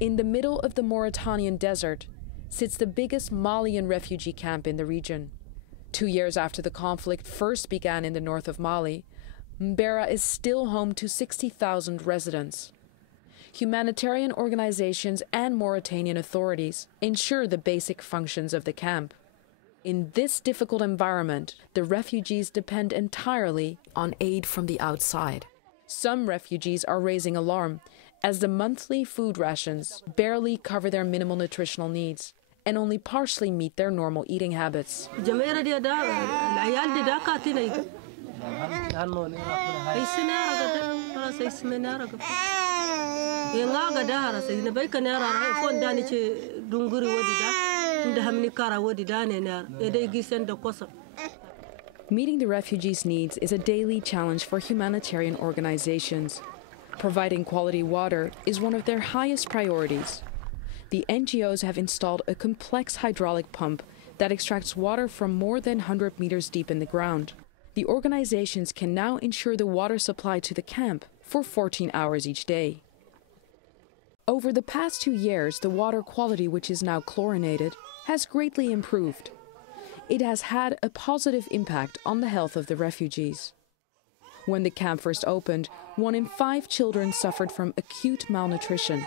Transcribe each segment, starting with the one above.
In the middle of the Mauritanian desert sits the biggest Malian refugee camp in the region. 2 years after the conflict first began in the north of Mali, Mbera is still home to 60,000 residents. Humanitarian organizations and Mauritanian authorities ensure the basic functions of the camp. In this difficult environment, the refugees depend entirely on aid from the outside. Some refugees are raising alarm as the monthly food rations barely cover their minimal nutritional needs and only partially meet their normal eating habits. Meeting the refugees' needs is a daily challenge for humanitarian organizations. Providing quality water is one of their highest priorities. The NGOs have installed a complex hydraulic pump that extracts water from more than 100 meters deep in the ground. The organizations can now ensure the water supply to the camp for 14 hours each day. Over the past 2 years, the water quality, which is now chlorinated, has greatly improved. It has had a positive impact on the health of the refugees. When the camp first opened, 1 in 5 children suffered from acute malnutrition.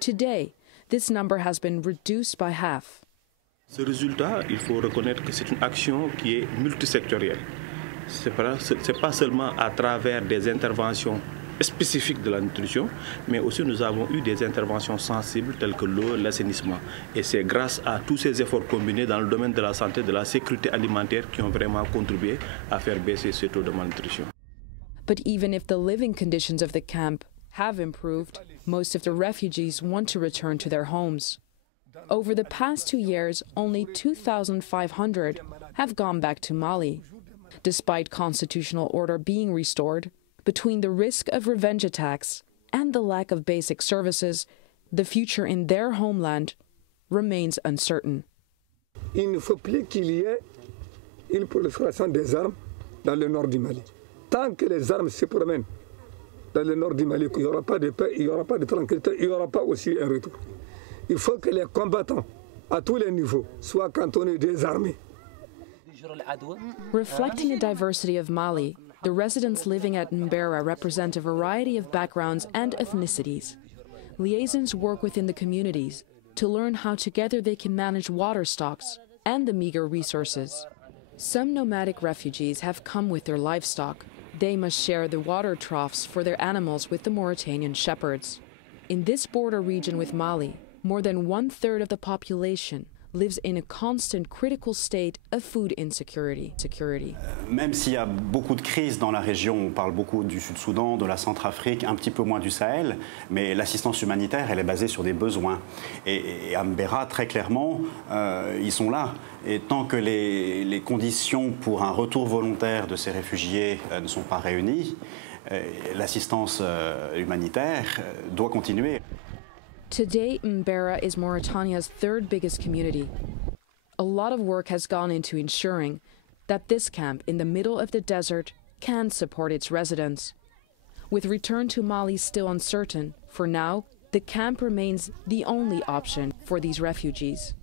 Today, this number has been reduced by half. Ce résultat, il faut reconnaître que c'est une action qui est multisectorielle. Ce n'est pas seulement à travers des interventions spécifiques de la nutrition, mais aussi nous avons eu des interventions sensibles telles que l'eau, l'assainissement. Et c'est grâce à tous ces efforts combinés dans le domaine de la santé, de la sécurité alimentaire qui ont vraiment contribué à faire baisser ce taux de malnutrition. But even if the living conditions of the camp have improved, most of the refugees want to return to their homes. Over the past 2 years, only 2,500 have gone back to Mali. Despite constitutional order being restored, between the risk of revenge attacks and the lack of basic services, the future in their homeland remains uncertain. Il ne faut plus qu'il y ait une prolifération des armes dans le nord du Mali. Tant que les armes se promènent dans le nord du Mali, il n'y aura pas de paix, il n'y aura pas de tranquillité, il n'y aura pas aussi un retour. Il faut que les combattants, à tous les niveaux, soient cantonnés désarmés. Reflecting a diversity of Mali, the residents living at Mbera represent a variety of backgrounds and ethnicities. Liaisons work within the communities to learn how together they can manage water stocks and the meager resources. Some nomadic refugees have come with their livestock. They must share the water troughs for their animals with the Mauritanian shepherds. In this border region with Mali, more than 1/3 of the population lives in a constant critical state of food insecurity. Même s'il y a beaucoup de crises dans la région, on parle beaucoup du Sud-Soudan, de la Centrafrique, un petit peu moins du Sahel, mais l'assistance humanitaire, elle est basée sur des besoins. Et à Mbera, très clairement, ils sont là. Et tant que les conditions pour un retour volontaire de ces réfugiés ne sont pas réunies, l'assistance humanitaire doit continuer. Today, Mbera is Mauritania's 3rd biggest community. A lot of work has gone into ensuring that this camp in the middle of the desert can support its residents. With return to Mali still uncertain, for now, the camp remains the only option for these refugees.